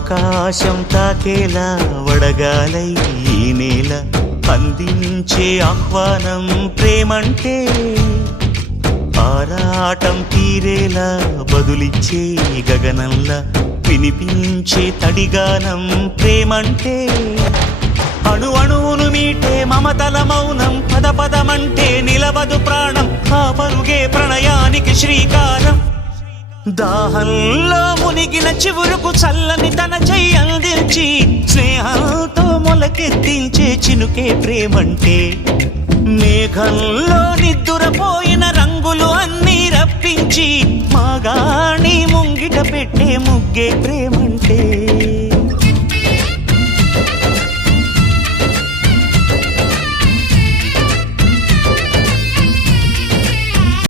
ఆకాశం తాకేలా వడగాలై ఈ నేల అందించే ఆహ్వానం ప్రేమంటే, ఆరాటం తీరేలా బదులిచ్చే గగనంలా వినిపించే తడిగానం ప్రేమంటే, అణు అణువును మీటే మమతల మౌనం పద పదమంటే నిలవదు ప్రాణం, ఆ పరుగే ప్రణయానికి శ్రీకారం. దాహంలో మునిగిన చివురుకు చల్లని తన చెయ్యి అందించి స్నేహంతో మొలకెత్తించే చినుకే ప్రేమంటే, మేఘంలో నిద్దురపోయిన రంగులు అన్నీ రప్పించి మాగాణి ముంగిట పెట్టే ముగ్గే ప్రేమంటే.